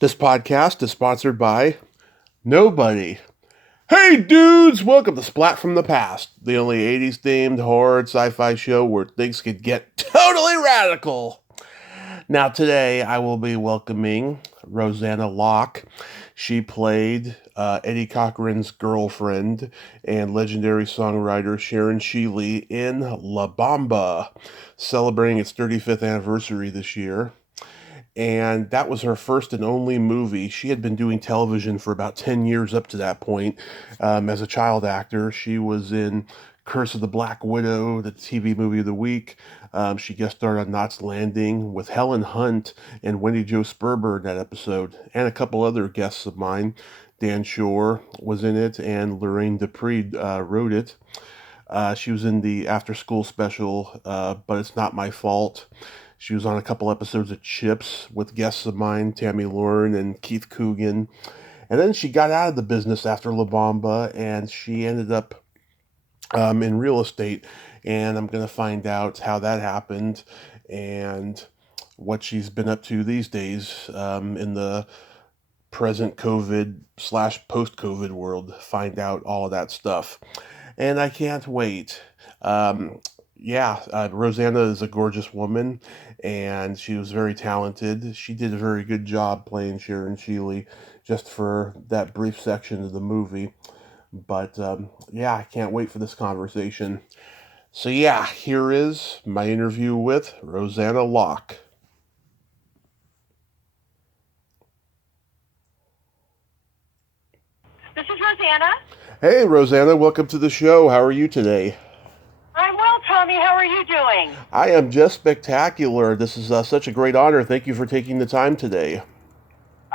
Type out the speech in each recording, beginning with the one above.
This podcast is sponsored by nobody. Hey dudes, welcome to Splat from the Past, the only 80s themed horror sci-fi show where things could get totally radical. Now today I will be welcoming Rosanna Locke. She played Eddie Cochran's girlfriend and legendary songwriter Sharon Sheeley in La Bamba, celebrating its 35th anniversary this year. And that was her first and only movie. She had been doing television for about 10 years up to that point as a child actor. She was in Curse of the Black Widow, the TV movie of the week. She guest starred on Knots Landing with Helen Hunt and Wendy Jo Sperber in that episode, and a couple other guests of mine. Dan Shore was in it, and Lorraine Dupree wrote it. She was in the after school special, But It's Not My Fault. She was on a couple episodes of Chips with guests of mine, Tammy Lauren and Keith Coogan. And then she got out of the business after La Bamba, and she ended up in real estate. And I'm going to find out how that happened and what she's been up to these days in the present COVID / post-COVID world. Find out all of that stuff. And I can't wait. Rosanna is a gorgeous woman, and she was very talented. She did a very good job playing Sharon Sheeley just for that brief section of the movie. But I can't wait for this conversation. So here is my interview with Rosanna Locke. This is Rosanna. Hey, Rosanna, welcome to the show. How are you today? I'm well, Tommy. How are you doing? I am just spectacular. This is such a great honor. Thank you for taking the time today.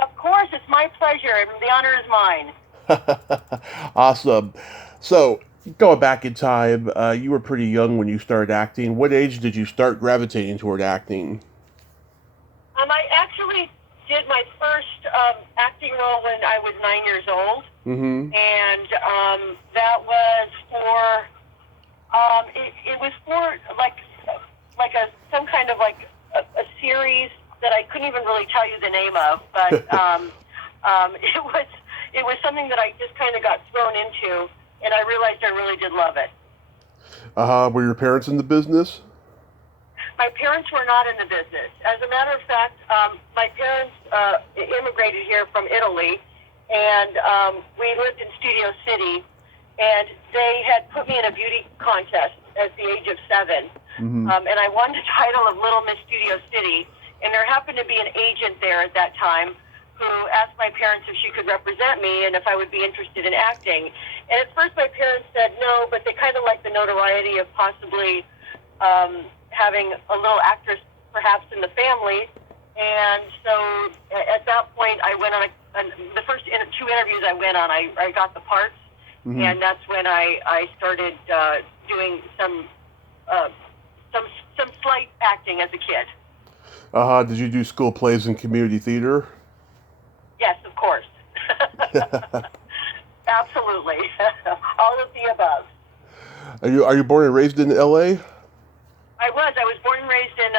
Of course, it's my pleasure, and the honor is mine. Awesome. So, going back in time, you were pretty young when you started acting. What age did you start gravitating toward acting? I actually did my first acting role when I was 9 years old, and that was for it was for some kind of a series that I couldn't even really tell you the name of, but it was something that I just kind of got thrown into, and I realized I really did love it. Were your parents in the business? My parents were not in the business. As a matter of fact, my parents immigrated here from Italy, and we lived in Studio City, and they had put me in a beauty contest at the age of 7, and I won the title of Little Miss Studio City, and there happened to be an agent there at that time who asked my parents if she could represent me and if I would be interested in acting. And at first my parents said no, but they kind of liked the notoriety of possibly having a little actress perhaps in the family. And so at that point I went on the first 2 interviews I went on, I got the parts, and that's when I started doing some slight acting as a kid. Did you do school plays and community theater? Yes, of course. Absolutely. All of the above. Are you born and raised in L.A.? I was born and raised in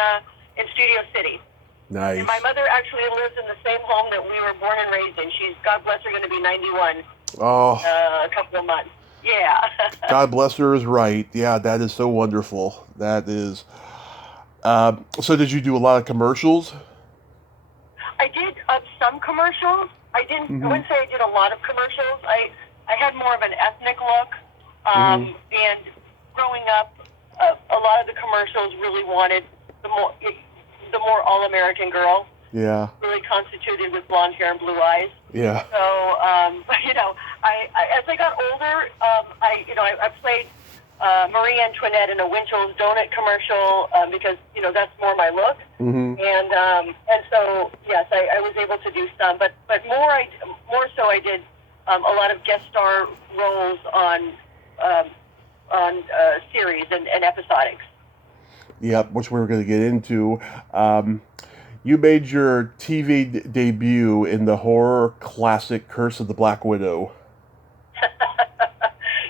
Studio City. Nice. And my mother actually lives in the same home that we were born and raised in. She's, God bless her, going to be 91 a couple of months. Yeah. God bless her is right. Yeah, that is so wonderful. That is. So did you do a lot of commercials? I did some commercials. I wouldn't say I did a lot of commercials. I had more of an ethnic look. And growing up, a lot of the commercials really wanted the more all-American girl. Yeah. Really constituted with blonde hair and blue eyes. Yeah. So, I as I got older, I played Marie Antoinette in a Winchell's donut commercial because that's more my look. And so yes, I was able to do some, but more so I did a lot of guest star roles on series and episodics. Yep, which we're going to get into. You made your TV debut in the horror classic Curse of the Black Widow.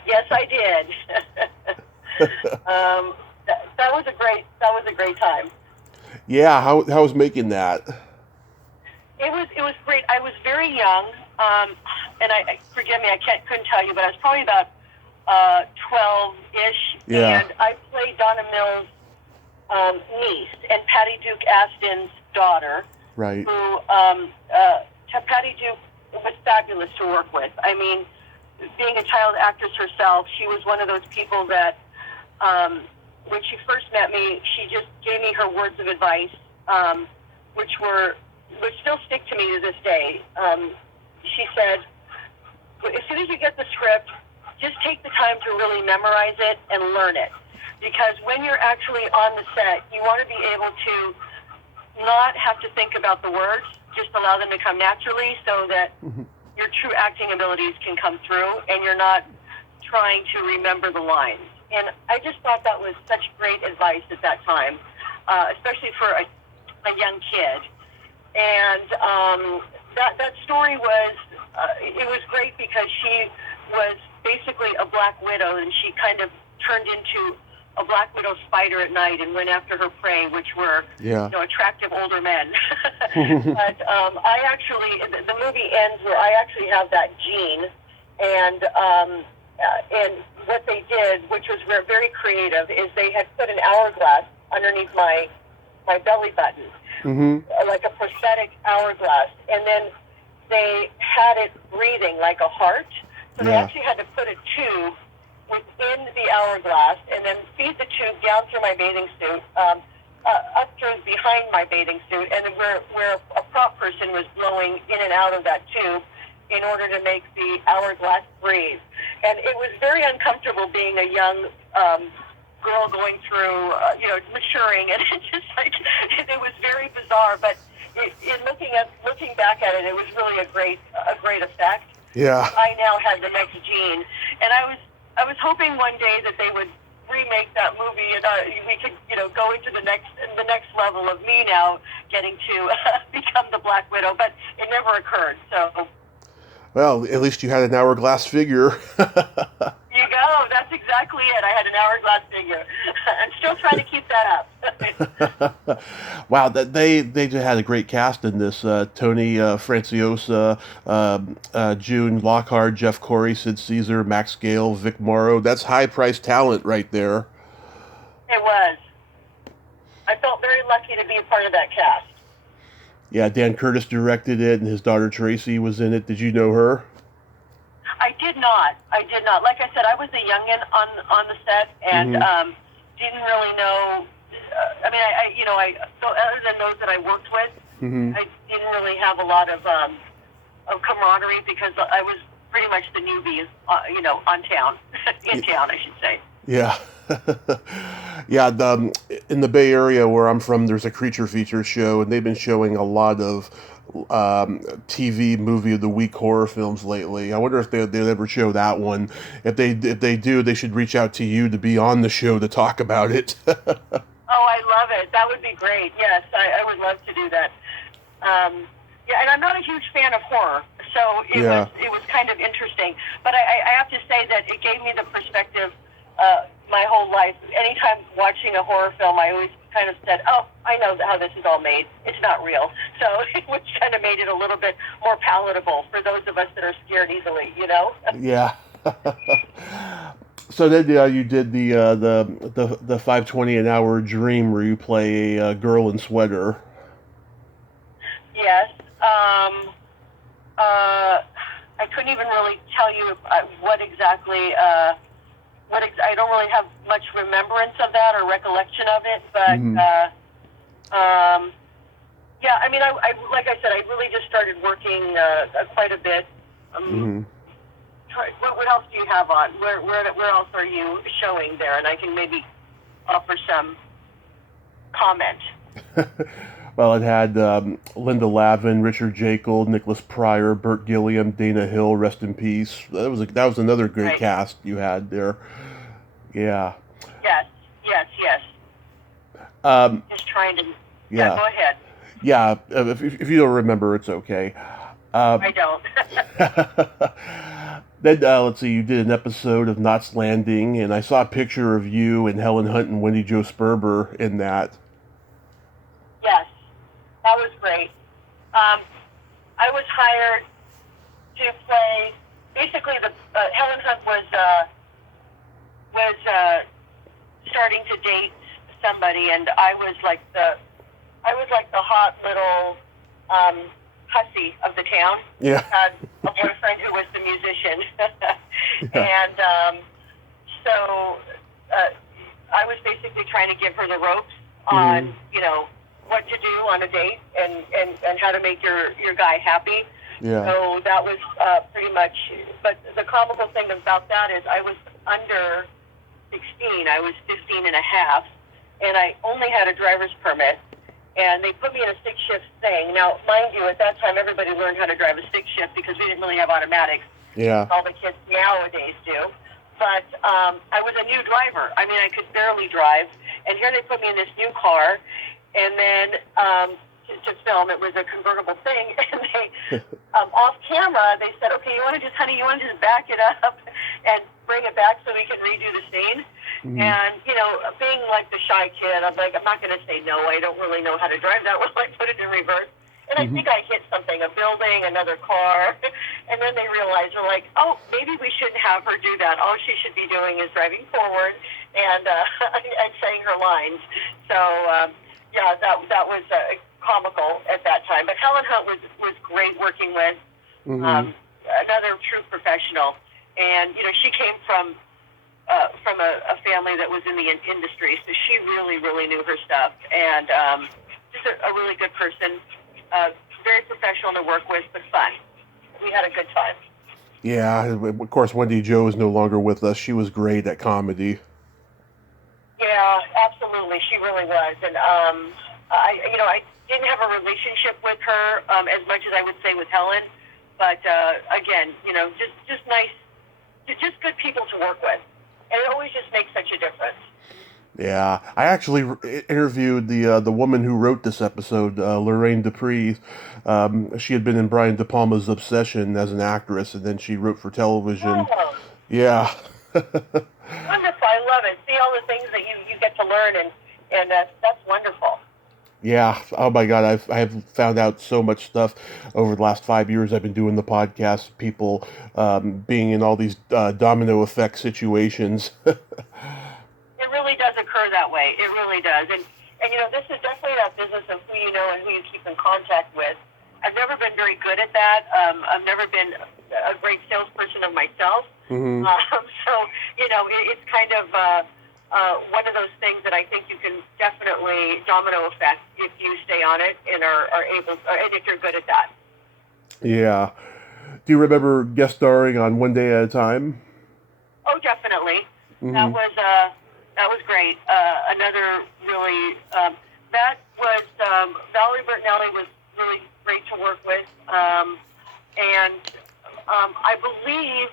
Yes, I did. That was a great time. Yeah, how was making that? It was great. I was very young, and forgive me, couldn't tell you, but I was probably about 12-ish, Yeah. and I played Donna Mills' niece and Patty Duke Aston's daughter. Right. Who Patty Duke was fabulous to work with. I mean, being a child actress herself, she was one of those people that, when she first met me, she just gave me her words of advice, which still stick to me to this day. She said, as soon as you get the script, just take the time to really memorize it and learn it. Because when you're actually on the set, you want to be able to not have to think about the words, just allow them to come naturally so that your true acting abilities can come through and you're not trying to remember the lines. And I just thought that was such great advice at that time, especially for a young kid. And that story was, it was great because she was basically a black widow, and she kind of turned into a black widow spider at night and went after her prey, which were attractive older men. But I actually, the movie ends where I actually have that gene, and what they did, which was very creative, is they had put an hourglass underneath my belly button, like a prosthetic hourglass, and then they had it breathing like a heart. So they actually had to put a tube within the hourglass and then feed the tube down through my bathing suit, up through behind my bathing suit, and then where a prop person was blowing in and out of that tube in order to make the hourglass breathe. And it was very uncomfortable being a young girl going through, maturing, and it's just like, it was very bizarre, but looking back at it, it was really a great effect. Yeah. I now had the next gene, and I was hoping one day that they would remake that movie, and we could, go into the next level of me now getting to become the Black Widow, but it never occurred. So. Well, at least you had an hourglass figure. You go. That's exactly it. I had an hourglass figure. I'm still trying to keep that up. Wow, they just had a great cast in this. Tony Franciosa, June Lockhart, Jeff Corey, Sid Caesar, Max Gale, Vic Morrow. That's high-priced talent right there. It was. I felt very lucky to be a part of that cast. Yeah, Dan Curtis directed it, and his daughter Tracy was in it. Did you know her? I did not. Like I said, I was a youngin on the set, and didn't really know. Other than those that I worked with, I didn't really have a lot of camaraderie because I was pretty much the newbie, on town, in town, I should say. Yeah. Yeah, in the Bay Area where I'm from, there's a creature feature show, and they've been showing a lot of TV movie of the week horror films lately. I wonder if they'll ever show that one. If they do, they should reach out to you to be on the show to talk about it. Oh, I love it. That would be great. Yes, I would love to do that. And I'm not a huge fan of horror, so it was kind of interesting. But I have to say that it gave me the perspective my whole life. Anytime watching a horror film, I always kind of said, oh, I know how this is all made. It's not real. So, which kind of made it a little bit more palatable for those of us that are scared easily, Yeah. So then you did the $5.20 an hour Dream, where you play a girl in sweater. Yes. I couldn't even really tell you what exactly. I don't really have much remembrance of that or recollection of it, but I mean, I like I said, I really just started working quite a bit. What else do you have on? Where else are you showing there? And I can maybe offer some comment. Well, it had Linda Lavin, Richard Jekyll, Nicholas Pryor, Burt Gilliam, Dana Hill, rest in peace. That was another great cast you had there. Yeah. Yes. Just trying to. Yeah. Go ahead. Yeah. If you don't remember, it's okay. I don't. Then let's see. You did an episode of Knots Landing, and I saw a picture of you and Helen Hunt and Wendy Jo Sperber in that. Yes. That was great. I was hired to play. Basically, the Helen Hunt was starting to date somebody, and I was like the hot little hussy of the town. Yeah. Had a boyfriend who was the musician, Yeah. and so I was basically trying to give her the ropes on what to do on a date and how to make your guy happy. Yeah. So that was pretty much. But the comical thing about that is I was under 16. I was 15 and a half, and I only had a driver's permit. And they put me in a stick shift thing. Now, mind you, at that time, everybody learned how to drive a stick shift because we didn't really have automatics. Yeah. All the kids nowadays do. But I was a new driver. I mean, I could barely drive. And here they put me in this new car. And then to film, it was a convertible thing. And they, off camera, they said, okay, you want to just back it up and bring it back so we can redo the scene? Mm-hmm. And, being like the shy kid, I'm like, I'm not going to say no. I don't really know how to drive that well. I put it in reverse. And I think I hit something, a building, another car. And then they realized, they're like, oh, maybe we shouldn't have her do that. All she should be doing is driving forward and saying her lines. So, that was comical at that time. But Helen Hunt was great working with, another true professional. And, she came from a family that was in the industry, so she really, really knew her stuff. And just a really good person. Very professional to work with, but fun. We had a good time. Yeah, of course, Wendy Jo is no longer with us. She was great at comedy. Yeah, absolutely. She really was. And I didn't have a relationship with her as much as I would say with Helen. But again, just nice, just good people to work with. And it always just makes such a difference. Yeah, I actually interviewed the woman who wrote this episode, Lorraine Dupree. She had been in Brian De Palma's Obsession as an actress, and then she wrote for television. Oh. Yeah. Wonderful. I love it. See all the things that you get to learn, and that's wonderful. Yeah. Oh my God, I have found out so much stuff over the last 5 years. I've been doing the podcast. People being in all these domino effect situations. It really does occur that way. It really does. And this is definitely that business of who you know and who you keep in contact with. I've never been very good at that. I've never been a great salesperson of myself. Mm-hmm. So, it's kind of one of those things that I think you can definitely domino effect if you stay on it and are able, and if you're good at that. Yeah. Do you remember guest starring on One Day at a Time? Oh, definitely. Mm-hmm. That was great. Another really, that was, Valerie Bertinelli was really great to work with. And I believe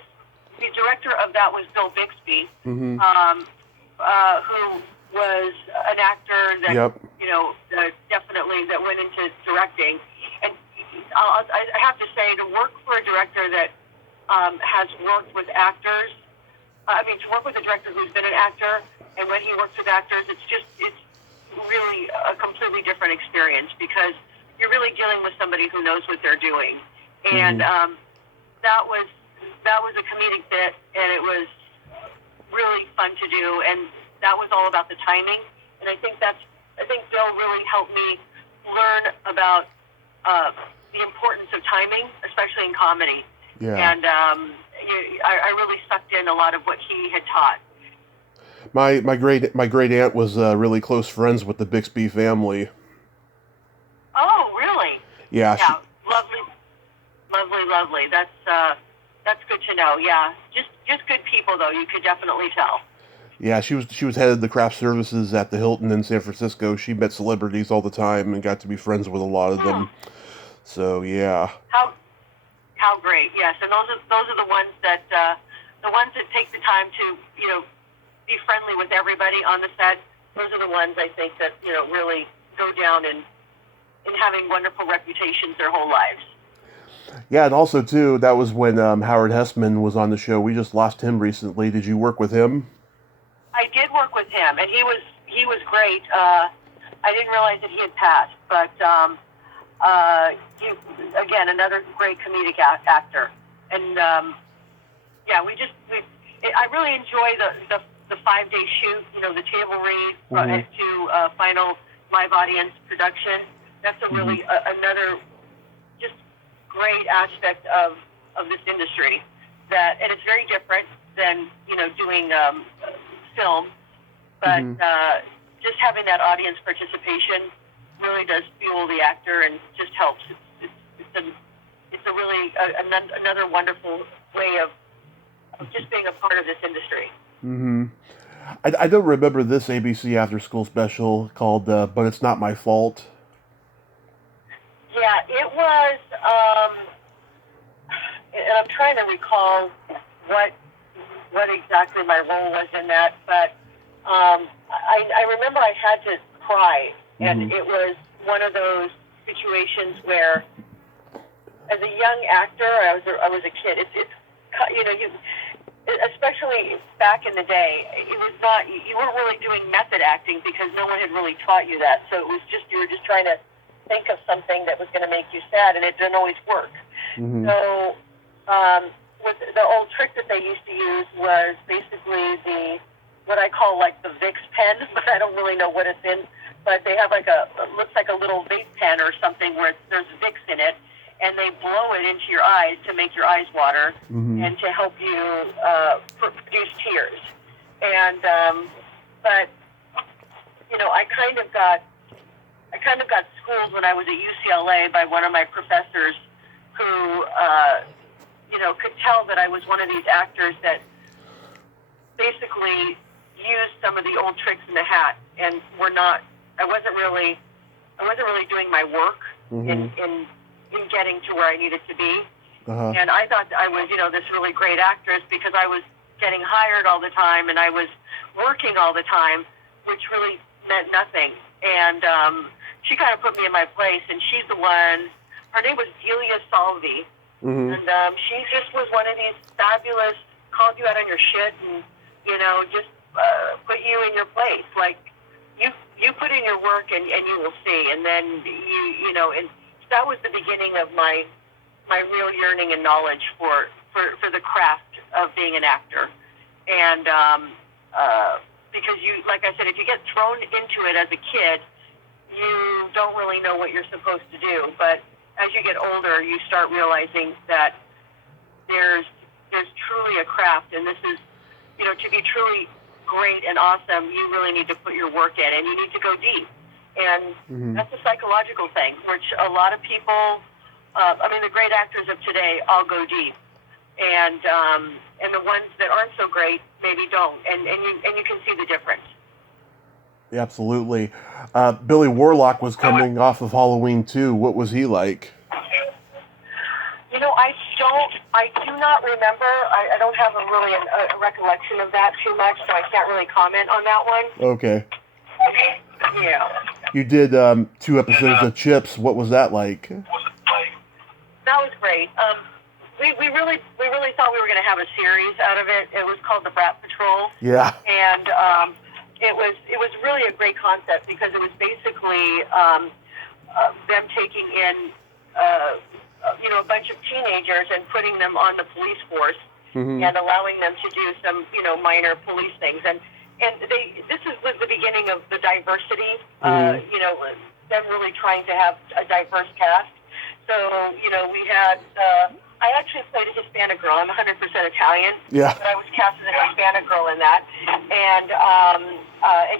the director of that was Bill Bixby, who was an actor that, definitely that went into directing. And I have to say, to work for a director that has worked with actors, to work with a director who's been an actor, and when he works with actors, it's really a completely different experience because you're really dealing with somebody who knows what they're doing. And that was a comedic bit, and it was really fun to do, and that was all about the timing. And I think Bill really helped me learn about the importance of timing, especially in comedy. Yeah. And I really sucked in a lot of what he had taught. My great aunt was really close friends with the Bixby family. Oh, really? Yeah. Lovely. That's good to know. Yeah, just good people though. You could definitely tell. Yeah, she was head of the craft services at the Hilton in San Francisco. She met celebrities all the time and got to be friends with a lot of them. So yeah. How great! Yes, and those are the ones that take the time to be friendly with everybody on the set. Those are the ones I think that really go down in having wonderful reputations their whole lives. Yeah, and also too, that was when Howard Hessman was on the show. We just lost him recently. Did you work with him? I did work with him, and he was great. I didn't realize that he had passed, but Again, another great comedic actor. And I really enjoy the 5-day shoot. The table read to final live audience production. That's a really another just great aspect of this industry. And it's very different than doing film, but just having that audience participation really does fuel the actor and just helps. It's a really another wonderful way of just being a part of this industry. Mm-hmm. I don't remember this ABC after school special called But It's Not My Fault. Yeah, it was, and I'm trying to recall what exactly my role was in that, but I remember I had to cry, and it was one of those situations where, as a young actor, I was a kid. Especially back in the day, it was not, you weren't really doing method acting because no one had really taught you that. So it was just, you were just trying to think of something that was going to make you sad, and it didn't always work. So with the old trick that they used to use was basically what I call like the Vicks pen, but I don't really know what it's in. But they have it looks like a little vape pen or something where there's Vicks in it, and they blow it into your eyes to make your eyes water and to help you produce tears. And but I kind of got schooled when I was at UCLA by one of my professors who could tell that I was one of these actors that basically used some of the old tricks in the hat and I wasn't really doing my work in getting to where I needed to be. And I thought I was, this really great actress because I was getting hired all the time and I was working all the time, which really meant nothing. And she kind of put me in my place, and she's the one, her name was Delia Salvi, and she just was one of these fabulous, called you out on your shit and, just put you in your place. Like, you put in your work and you will see. And then, and that was the beginning of my real yearning and knowledge for the craft of being an actor. And because like I said, if you get thrown into it as a kid, you don't really know what you're supposed to do. But as you get older, you start realizing that there's truly a craft, and this is, to be truly great and awesome, you really need to put your work in, and you need to go deep. And that's a psychological thing, which a lot of people, the great actors of today all go deep. And the ones that aren't so great maybe don't. And you can see the difference. Yeah, absolutely. Billy Warlock was coming off of Halloween 2. What was he like? I do not remember. I don't have a recollection of that too much, so I can't really comment on that one. Okay. Yeah. You did 2 episodes of Chips. What was that like? That was great. We really thought we were going to have a series out of it. It was called the Brat Patrol. Yeah. And it was really a great concept because it was basically them taking in a bunch of teenagers and putting them on the police force and allowing them to do some minor police things. And this was the beginning of the diversity. Them really trying to have a diverse cast. So we had. I actually played a Hispanic girl. I'm 100% Italian. Yeah. But I was cast as a Hispanic girl in that, and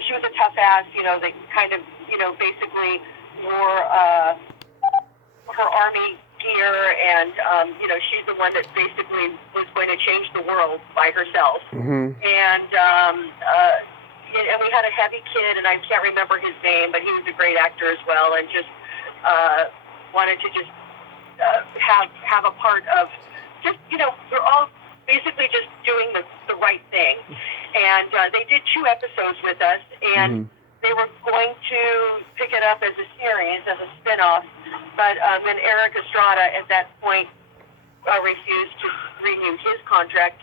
she was a tough ass. That kind of basically wore her army gear, and she's the one that basically was going to change the world by herself. And we had a heavy kid, and I can't remember his name, but he was a great actor as well, and just wanted to just have a part of just, we're all basically just doing the right thing. And they did 2 episodes with us, and they were going to pick it up as a series, as a spin-off, but then Eric Estrada at that point refused to renew his contract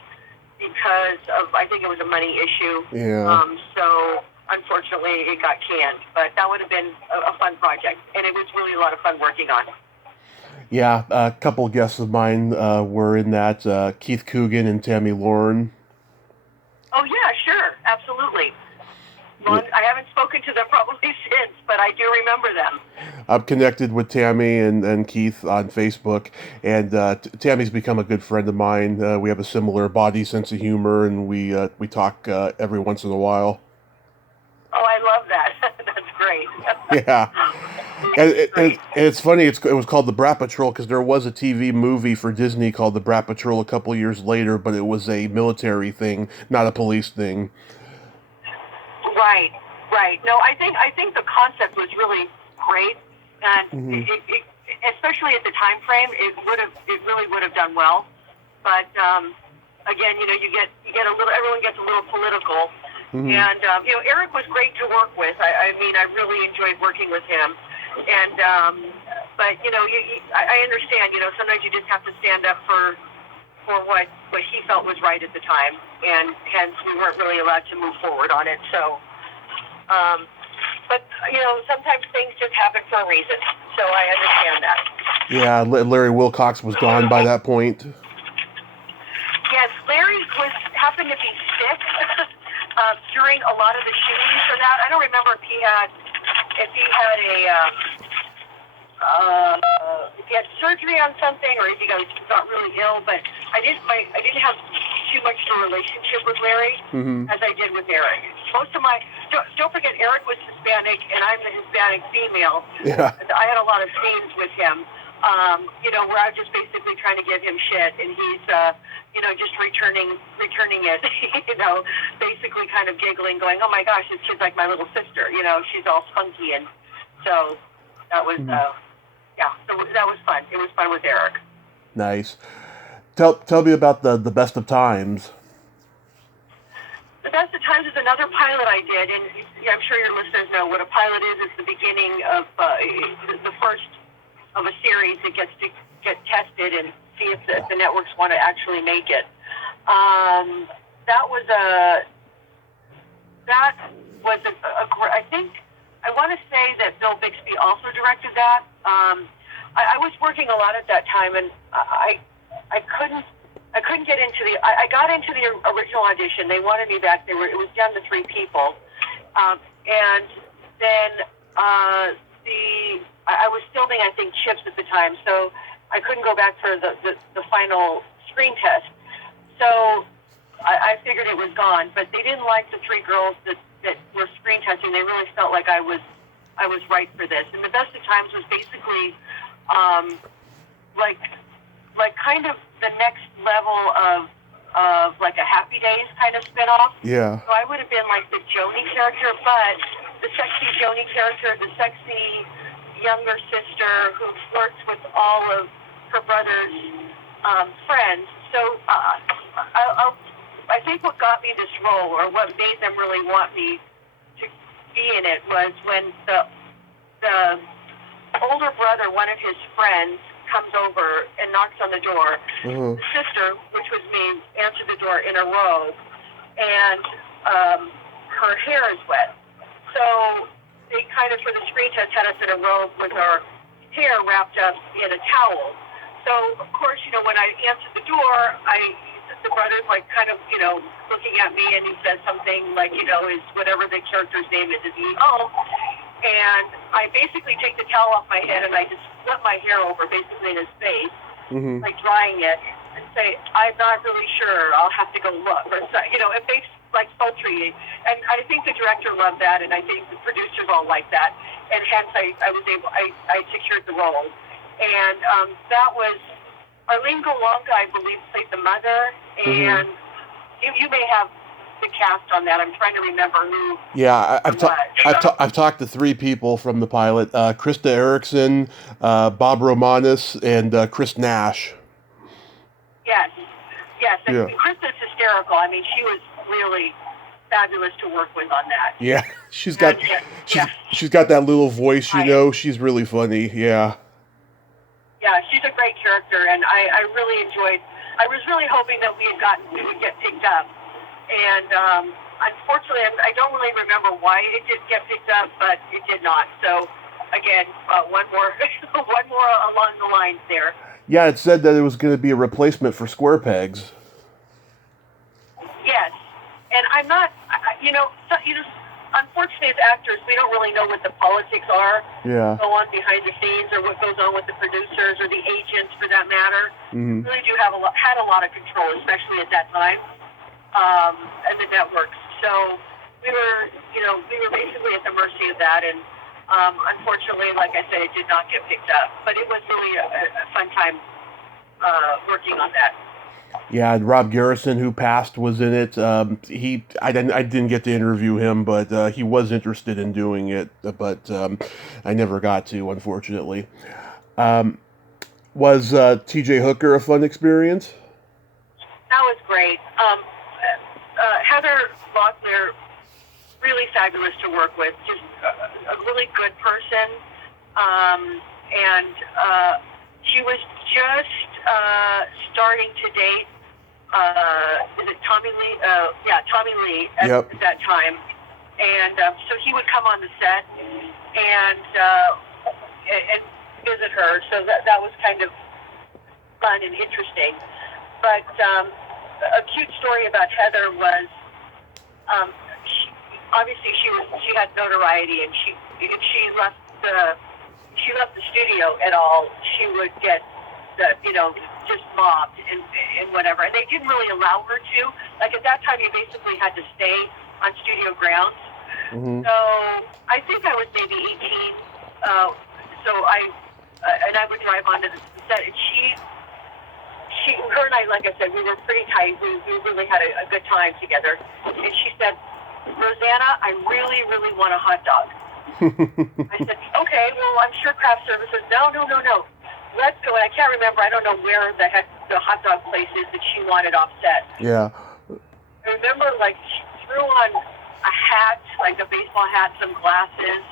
because of, I think it was a money issue. Yeah. So unfortunately it got canned. But that would have been a fun project, and it was really a lot of fun working on. Yeah, a couple of guests of mine were in that, Keith Coogan and Tammy Lauren. Oh yeah, sure, absolutely. Well, I haven't spoken to them probably since, but I do remember them. I'm connected with Tammy and Keith on Facebook, and Tammy's become a good friend of mine. We have a similar body sense of humor, and we talk every once in a while. Oh, I love that. That's great. Yeah, and it's funny. It was called the Brat Patrol because there was a TV movie for Disney called the Brat Patrol a couple years later, but it was a military thing, not a police thing. Right, right. No, I think the concept was really great, and it, especially at the time frame, it really would have done well. But again, you get a little, everyone gets a little political, and Eric was great to work with. I mean, I really enjoyed working with him, and but I understand. Sometimes you just have to stand up for what he felt was right at the time, and hence we weren't really allowed to move forward on it. So, but sometimes things just happen for a reason. So I understand that. Yeah, Larry Wilcox was gone by that point. Yes, Larry happened to be sick during a lot of the shootings for that. I don't remember if he had surgery on something, or if he got really ill. But I didn't have too much of a relationship with Larry as I did with Eric. Most of don't forget, Eric was Hispanic and I'm the Hispanic female. Yeah. And I had a lot of scenes with him, where I was just basically trying to give him shit, and he's just returning it, basically kind of giggling, going, "Oh my gosh, this kid's like my little sister, she's all spunky." And so that was, so that was fun. It was fun with Eric. Nice. Tell me about the Best of Times. The Best of Times is another pilot I did, and I'm sure your listeners know what a pilot is. It's the beginning of the first of a series that gets to get tested and see if the networks want to actually make it. That was a I think, I want to say that Bill Bixby also directed that. I was working a lot at that time, and I couldn't get into I got into the original audition. They wanted me back. It was down to 3 people, and then I was filming, I think, Chips at the time, so I couldn't go back for the final screen test. So I figured it was gone, but they didn't like the 3 girls that were screen testing. They really felt like I was right for this. And the Best of Times was basically like kind of the next level of like a Happy Days kind of spinoff. Yeah. So I would have been like the Joni character, but the sexy Joni character, the sexy younger sister who flirts with all of her brother's friends. So I think what got me this role, or what made them really want me to be in it, was when the older brother, one of his friends, comes over and knocks on the door. The sister, which was me, answered the door in a robe, and her hair is wet. So they kind of, for the screen test, had us in a robe with our hair wrapped up in a towel. So, of course, when I answered the door, the brother's like kind of, looking at me, and he says something like, is whatever the character's name is E.O. And I basically take the towel off my head and I just flip my hair over basically in his face, like drying it, and say, "I'm not really sure. I'll have to go look." Or, if they like sultry. And I think the director loved that, and I think the producers all liked that. And hence I secured the role. And that was Arlene Golonka, I believe, played the mother, and you may have the cast on that. I'm trying to remember who. Yeah, I've talked to 3 people from the pilot: Krista Erickson, Bob Romanis, and Chris Nash. Yes. And Krista's hysterical. I mean, she was really fabulous to work with on that. Yeah, she's got that little voice. She's really funny. Yeah. Yeah, she's a great character, and I really enjoyed. I was really hoping that we would get picked up, And unfortunately, I don't really remember why it didn't get picked up, but it did not. So again, one more one more along the lines there. Yeah, it said that it was going to be a replacement for Square Pegs. Yes, and I'm not. Unfortunately, as actors, we don't really know what the politics are. Yeah. Go on behind the scenes, or what goes on with the producers or the agents, for that matter. Mm-hmm. Really do had a lot of control, especially at that time, and the networks. So we were basically at the mercy of that, and unfortunately, like I said, it did not get picked up. But it was really a fun time working on that. Yeah, and Rob Garrison, who passed, was in it. I didn't get to interview him, but he was interested in doing it, but I never got to, unfortunately. Was T.J. Hooker a fun experience? That was great. Heather Locklear, really fabulous to work with. Just a really good person, and she was just starting to date. Is it Tommy Lee? Tommy Lee at that time. And so he would come on the set and visit her. So that was kind of fun and interesting. But a cute story about Heather was, obviously she had notoriety, and if she left the studio at all, she would get just mobbed and whatever. And they didn't really allow her to. Like, at that time, you basically had to stay on studio grounds. Mm-hmm. So I think I was maybe 18. So I would drive onto the set, and her and I, like I said, we were pretty tight. We really had a good time together. And she said, "Rosanna, I really, really want a hot dog." I said, "Okay, well, I'm sure craft services." No. Let's go. And I can't remember. I don't know where the hot dog place is that she wanted offset. Yeah. I remember, like, she threw on a hat, like a baseball hat, some glasses,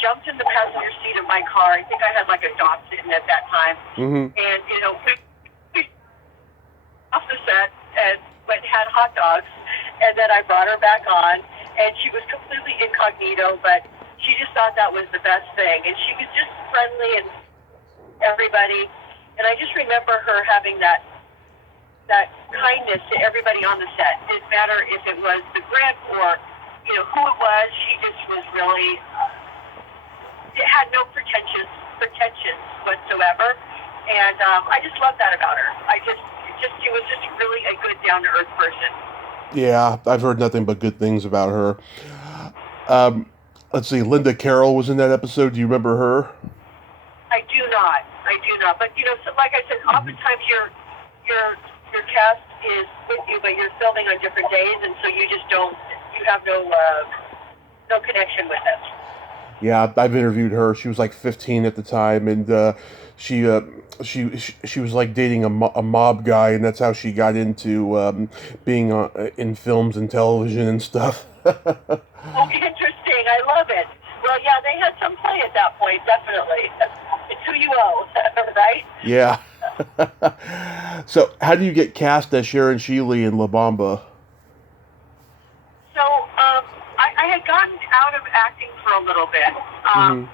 jumped in the passenger seat of my car. I think I had, like, a Datsun at that time. Mm-hmm. And, we off the set and went and had hot dogs. And then I brought her back on, and she was completely incognito, but she just thought that was the best thing. And she was just friendly and everybody, and I just remember her having that kindness to everybody on the set. It didn't matter if it was the grip or who it was. She just was really it had no pretensions whatsoever, and I just love that about her. She was just really a good, down to earth person. Yeah, I've heard nothing but good things about her. Let's see, Linda Carroll was in that episode. Do you remember her? I do not. But so like I said, oftentimes your cast is with you, but you're filming on different days, and so you have no connection with them. Yeah, I've interviewed her. She was like 15 at the time, and she was like dating a mob guy, and that's how she got into being in films and television and stuff. Oh, interesting. I love it. Well, yeah, they had some play at that point, definitely. It's who you owe, right? Yeah. So, how do you get cast as Sharon Sheeley in La Bamba? So, I had gotten out of acting for a little bit. I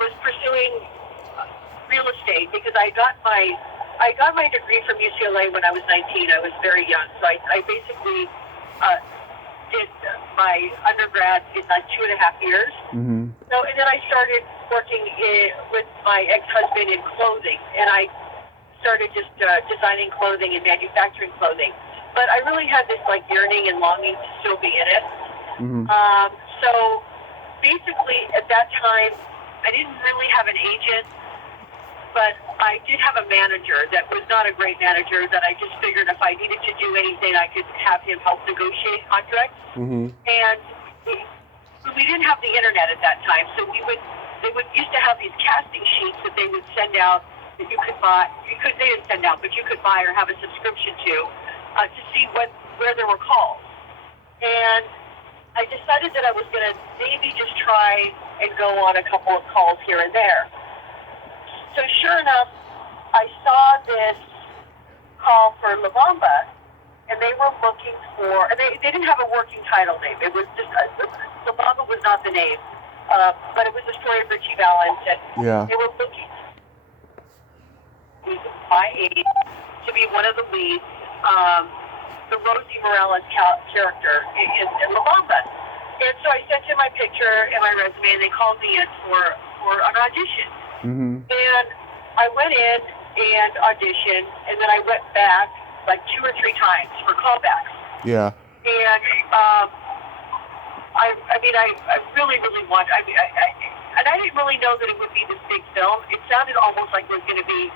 was pursuing real estate because I got my degree from UCLA when I was 19. I was very young, so I basically did my undergrad in like 2.5 years. Mm-hmm. So, and then I started working with my ex-husband in clothing, and I started just designing clothing and manufacturing clothing. But I really had this like yearning and longing to still be in it. Mm-hmm. So basically at that time, I didn't really have an agent, but I did have a manager that was not a great manager, that I just figured if I needed to do anything, I could have him help negotiate contracts. Mm-hmm. And we didn't have the internet at that time, so they would used to have these casting sheets that they would send out that you could buy. They didn't send out, but you could buy or have a subscription to see where there were calls. And I decided that I was going to maybe just try and go on a couple of calls here and there. So sure enough, I saw this call for La Bamba, and they were looking for, and they didn't have a working title name. It was just, the Bamba was not the name, but it was the story of Richie Valens, and they were looking for my age to be one of the leads, the Rosie Morales character in La Bamba. And so I sent in my picture and my resume, and they called me in for an audition. Mm-hmm. And I went in and auditioned, and then I went back like 2 or 3 times for callbacks. Yeah. And I really, really want. I didn't really know that it would be this big film. It sounded almost like it was going to be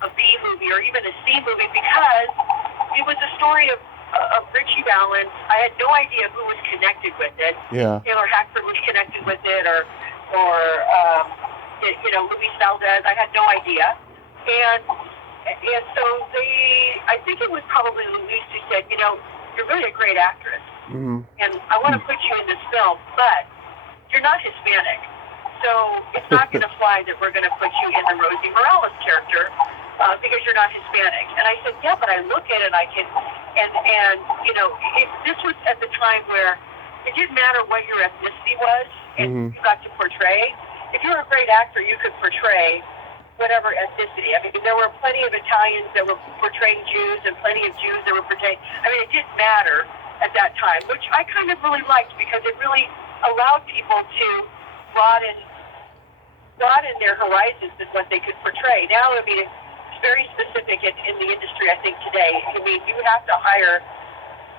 a B movie or even a C movie because it was a story of Richie Valens. I had no idea who was connected with it. Yeah. Taylor Hackford was connected with it, or Luis Valdez. I had no idea. And so I think it was probably Luis who said, you're really a great actress. Mm-hmm. And I want to put you in this film, but you're not Hispanic. So it's not going to fly that we're going to put you in the Rosie Morales character because you're not Hispanic. And I said, yeah, but I look at it, I can, this was at the time where it didn't matter what your ethnicity was, and you got to portray. If you were a great actor, you could portray whatever ethnicity. I mean, there were plenty of Italians that were portraying Jews and plenty of Jews that were portraying. I mean, it didn't matter at that time, which I kind of really liked because it really allowed people to broaden their horizons and what they could portray. Now, I mean, it's very specific in the industry, I think, today. I mean, you have to hire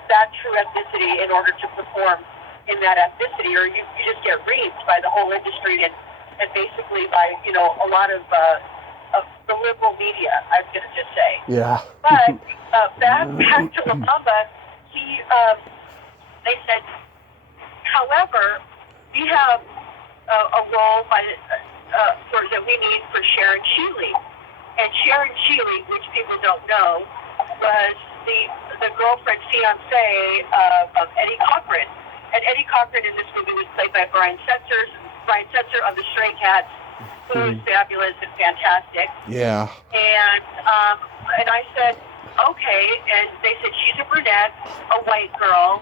that true ethnicity in order to perform in that ethnicity, or you just get reamed by the whole industry and basically by, a lot of the liberal media, I was going to just say. Yeah. But back to La Bamba, they said, however, we have a role that we need for Sharon Sheeley. And Sharon Sheeley, which people don't know, was the girlfriend, fiancée of Eddie Cochran. And Eddie Cochran in this movie was played by Brian Setzer of the Stray Cats, who is fabulous and fantastic. Yeah. And I said, okay. And they said, she's a brunette, a white girl.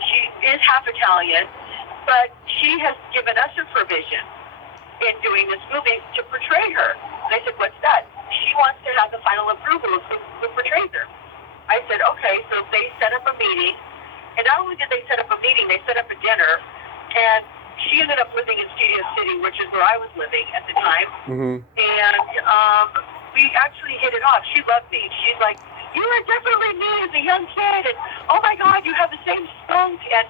She is half Italian, but she has given us a provision in doing this movie to portray her. And I said, what's that? She wants to have the final approval of who portrays her. I said, okay. So they set up a meeting. And not only did they set up a meeting, they set up a dinner. And she ended up living in Studio City, which is where I was living at the time. Mm-hmm. And we actually hit it off. She loved me. She's like, you are definitely me as a young kid. And, oh, my God, you have the same spunk. And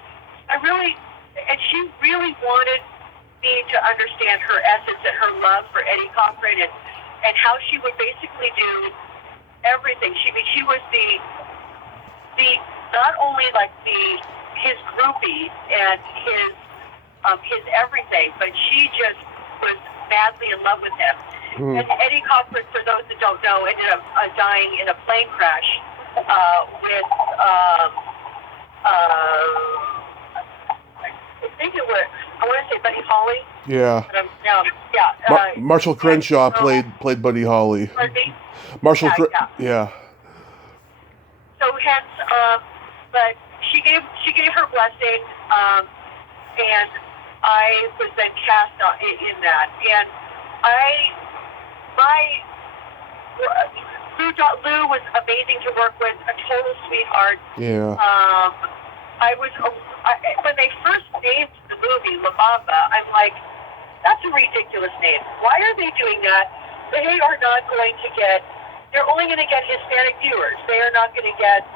she really wanted me to understand her essence and her love for Eddie Cochran and how she would basically do everything. She was the not only like his groupie and his everything, but she just was madly in love with him. And Eddie Cochran, for those that don't know, ended up dying in a plane crash with I think it was, I want to say Buddy Holly. Yeah. Yeah. Marshall Crenshaw played Buddy Holly. Pardon me? Marshall. Yeah. So hence, but she gave her blessing, and I was then cast in that. And Lou was amazing to work with, a total sweetheart. Yeah. When they first named the movie La Bamba, I'm like, that's a ridiculous name. Why are they doing that? They are not going to get, they're only going to get Hispanic viewers. They are not going to get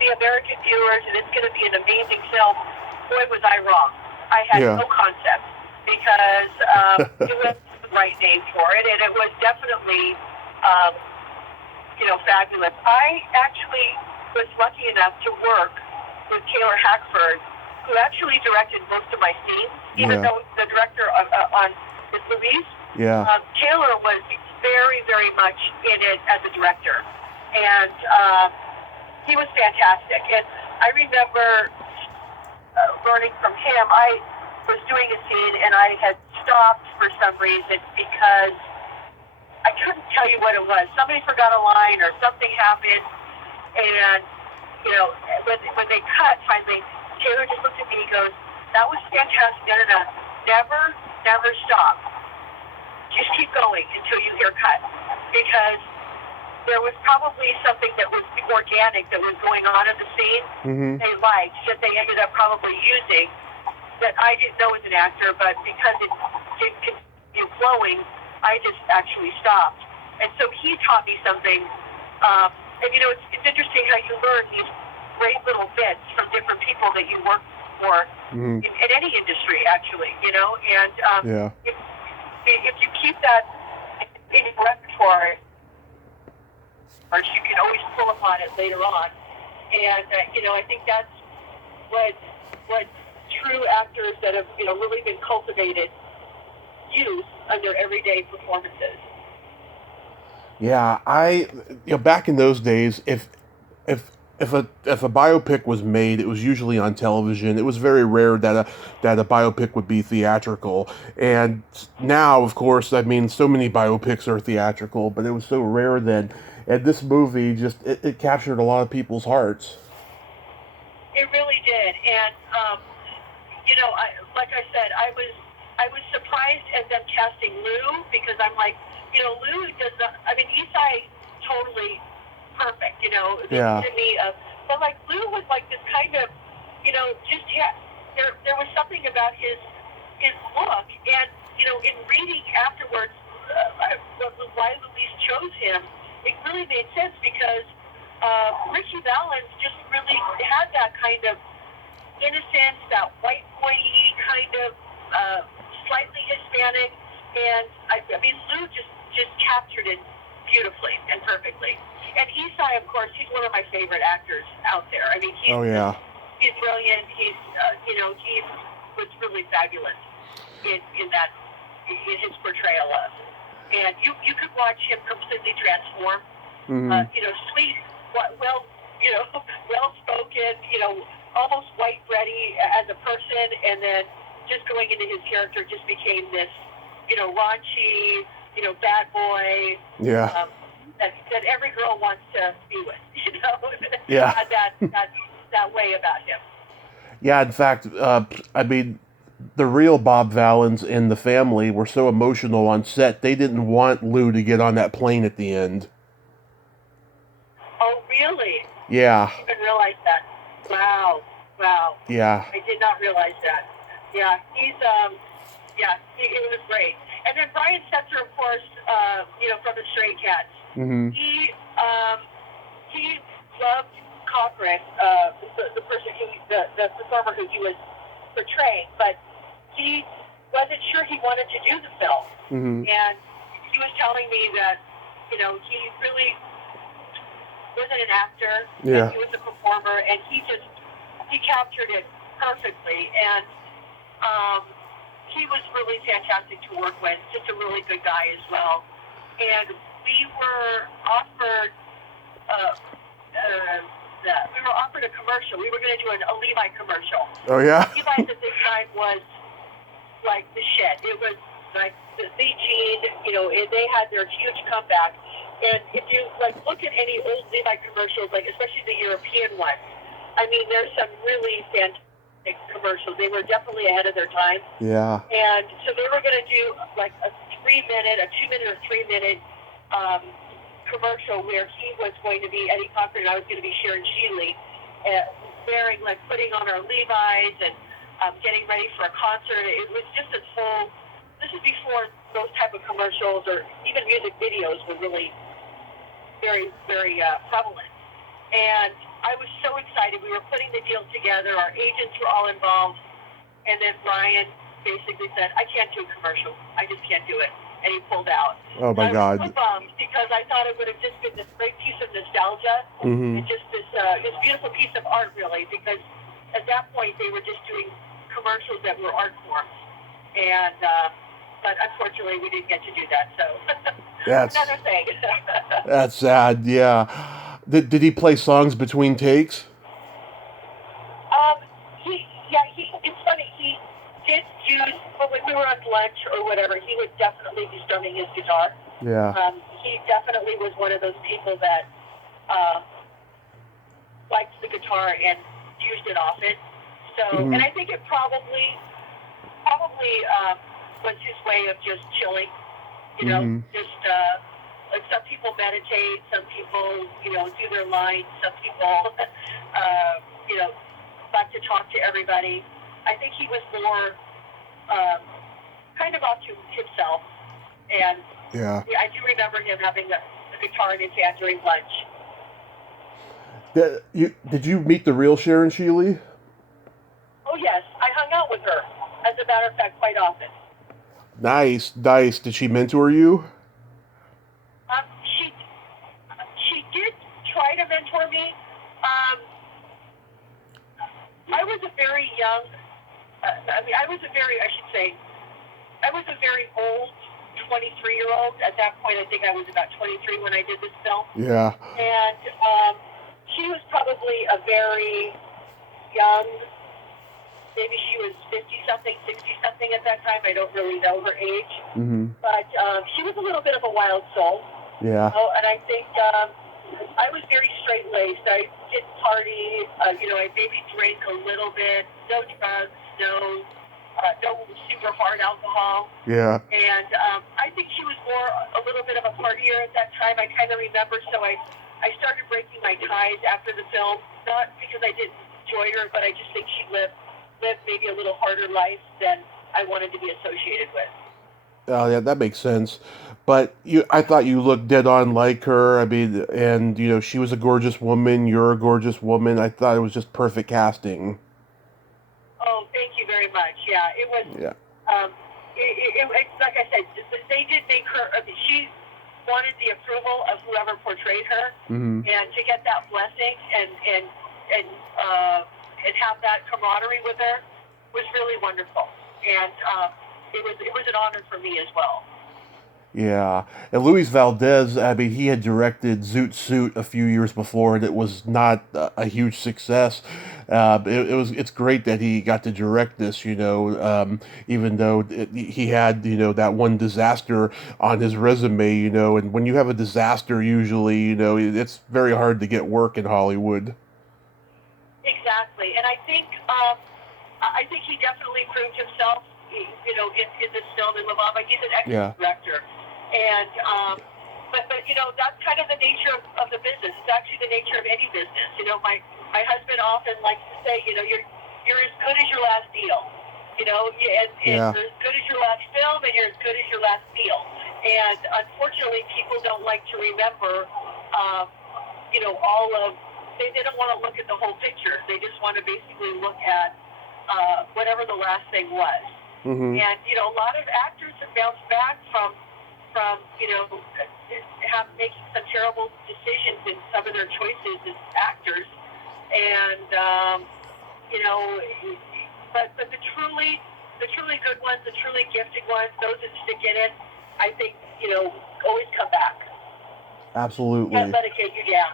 the American viewers, and it's going to be an amazing film. Boy, was I wrong. I had no concept because it was the right name for it, and it was definitely, fabulous. I actually was lucky enough to work with Taylor Hackford, who actually directed most of my scenes, even though the director on is Louise. Yeah. Taylor was very, very much in it as a director, and he was fantastic. And I remember learning from him. I was doing a scene, and I had stopped for some reason because I couldn't tell you what it was. Somebody forgot a line, or something happened, and you know, when they cut finally, Taylor just looked at me and he goes, "That was fantastic. No. Never stop. Just keep going until you hear cut." Because there was probably something that was organic that was going on in the scene. Mm-hmm. They liked that they ended up probably using that I didn't know as an actor, but because it continued flowing, I just actually stopped. And so he taught me something. And you know, it's interesting how you learn these great little bits from different people that you work for in any industry, actually. You know, and if you keep that in your repertoire, you can always pull upon it later on. And you know, I think that's what true actors that have, you know, really been cultivated use under everyday performances. Yeah, back in those days, if a biopic was made, it was usually on television. It was very rare that a biopic would be theatrical. And now, of course, I mean, so many biopics are theatrical, but it was so rare then. And this movie just it captured a lot of people's hearts. It really did, and you know, like I said, I was surprised at them casting Lou, because I'm like, you know, Lou does not. I mean, Isai totally perfect, you know, Yeah. to me. But like Lou was like this kind of, you know, just there was something about his look, and you know, in reading afterwards, why Louise chose him, it really made sense because Richie Valens just really had that kind of innocence, that white boy-y kind of slightly Hispanic, and I mean Lou just captured it beautifully and perfectly. And Isai, of course, he's one of my favorite actors out there. I mean, he's brilliant. He's you know, he was really fabulous in his portrayal of. And you could watch him completely transform. You know, sweet, well, you know, well-spoken, you know, almost white bready as a person, and then just going into his character just became this, you know, raunchy, you know, bad boy. Yeah. That every girl wants to be with, you know. Yeah. that way about him. Yeah. In fact, I mean, the real Bob Valens and the family were so emotional on set, they didn't want Lou to get on that plane at the end. Oh, really? Yeah. I didn't realize that. Wow. Yeah. I did not realize that. Yeah, he's it was great. And then Brian Setzer, of course, you know, from the Stray Cats. He loved Cochran, the person the performer who he was portraying, but he wasn't sure he wanted to do the film. And he was telling me that, you know, he really wasn't an actor. Yeah. He was a performer, and he captured it perfectly. And he was really fantastic to work with, just a really good guy as well. And we were offered a commercial. We were going to do a Levi commercial. Oh yeah. Levi's at this time was like the shit. It was like the jean, you know, they had their huge comeback. And if you like look at any old Levi commercials, like especially the European ones, I mean, there's some really fantastic commercials. They were definitely ahead of their time. Yeah. And so they were going to do like a 2-minute or 3-minute commercial where he was going to be Eddie Cochran and I was going to be Sharon Sheeley, wearing, like, putting on our Levi's and getting ready for a concert. It was just this whole, this is before those type of commercials or even music videos were really very, very prevalent. And I was so excited. We were putting the deal together. Our agents were all involved. And then Brian basically said, I can't do a commercial. I just can't do it. And he pulled out. Oh, my God. I was so bummed because I thought it would have just been this great piece of nostalgia and just this beautiful piece of art, really, because at that point they were just doing commercials that were art forms. And, but unfortunately we didn't get to do that, so That's another thing. That's sad, yeah. Did he play songs between takes? It's funny, he did use, when we were on lunch or whatever, he would definitely be strumming his guitar. Yeah. He definitely was one of those people that liked the guitar and used it often. So, and I think it probably was his way of just chilling. Just like some people meditate, some people do their lines, some people like to talk to everybody. I think he was more kind of off to himself, and I do remember him having a guitar in his hand during lunch. Did you meet the real Sharon Sheeley? Oh yes, I hung out with her. As a matter of fact, quite often. Nice. Did she mentor you? She did try to mentor me. I was a very young. I was a very old 23-year-old. At that point, I think I was about 23 when I did this film. Yeah. And she was probably a very young. Maybe she was 50-something, 60-something at that time. I don't really know her age. But she was a little bit of a wild soul. Yeah. And I think I was very straight-laced. I didn't party. I maybe drank a little bit. No drugs, no super hard alcohol. Yeah. And I think she was a little bit of a partier at that time. I kind of remember. So I started breaking my ties after the film. Not because I didn't enjoy her, but I just think she lived maybe a little harder life than I wanted to be associated with. Oh, yeah, that makes sense. But I thought you looked dead on like her. I mean, and she was a gorgeous woman. You're a gorgeous woman. I thought it was just perfect casting. Oh, thank you very much. Yeah, it was. Yeah. It's like I said, they did make her. She wanted the approval of whoever portrayed her, and to get that blessing and have that camaraderie with her was really wonderful. And it was an honor for me as well. Yeah, and Luis Valdez, I mean, he had directed Zoot Suit a few years before, and it was not a huge success. It's great that he got to direct this, even though he had, that one disaster on his resume, and when you have a disaster, usually, it's very hard to get work in Hollywood. Exactly, and I think he definitely proved himself, in this film in La Bamba. He's an excellent director. And, but that's kind of the nature of the business. It's actually the nature of any business. My husband often likes to say, you're as good as your last deal. And you're as good as your last film, and you're as good as your last deal. And unfortunately, people don't like to remember, they don't want to look at the whole picture. They just want to basically look at whatever the last thing was. And, a lot of actors have bounced back from making some terrible decisions in some of their choices as actors, and but the truly good ones, the truly gifted ones, those that stick in it, I think always come back. Absolutely. Can't let it get you down.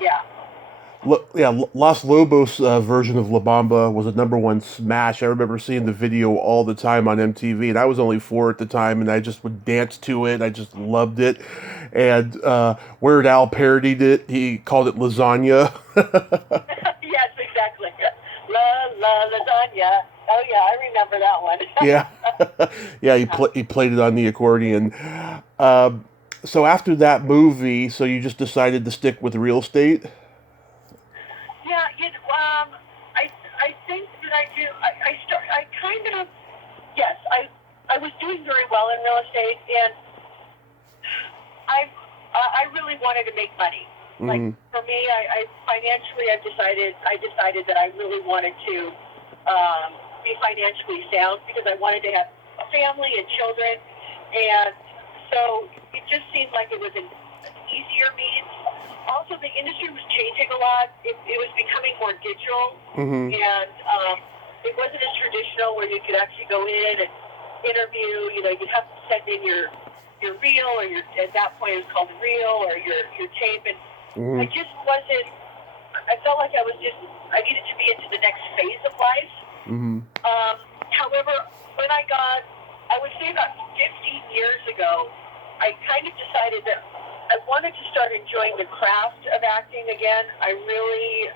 Yeah. Los Lobos version of La Bamba was a #1 smash. I remember seeing the video all the time on MTV, and I was only 4 at the time, and I just would dance to it. I just loved it. And Weird Al parodied it. He called it lasagna. Yes, exactly. Lasagna. Oh yeah, I remember that one. Yeah. He played it on the accordion. So after that movie, so you just decided to stick with real estate? Yeah, I think that I do. I was doing very well in real estate, and I really wanted to make money. Like for me, I financially, I decided that I really wanted to be financially sound because I wanted to have a family and children, and so it just seemed like it was an easier means. Also, the industry was changing a lot. It was becoming more digital, and it wasn't as traditional where you could actually go in and interview. You'd have to send in your reel, or at that point it was called reel, or your tape, and I just wasn't. I felt like I needed to be into the next phase of life. However, when I would say about 15 years ago, I kind of decided that I wanted to start enjoying the craft of acting again. I really,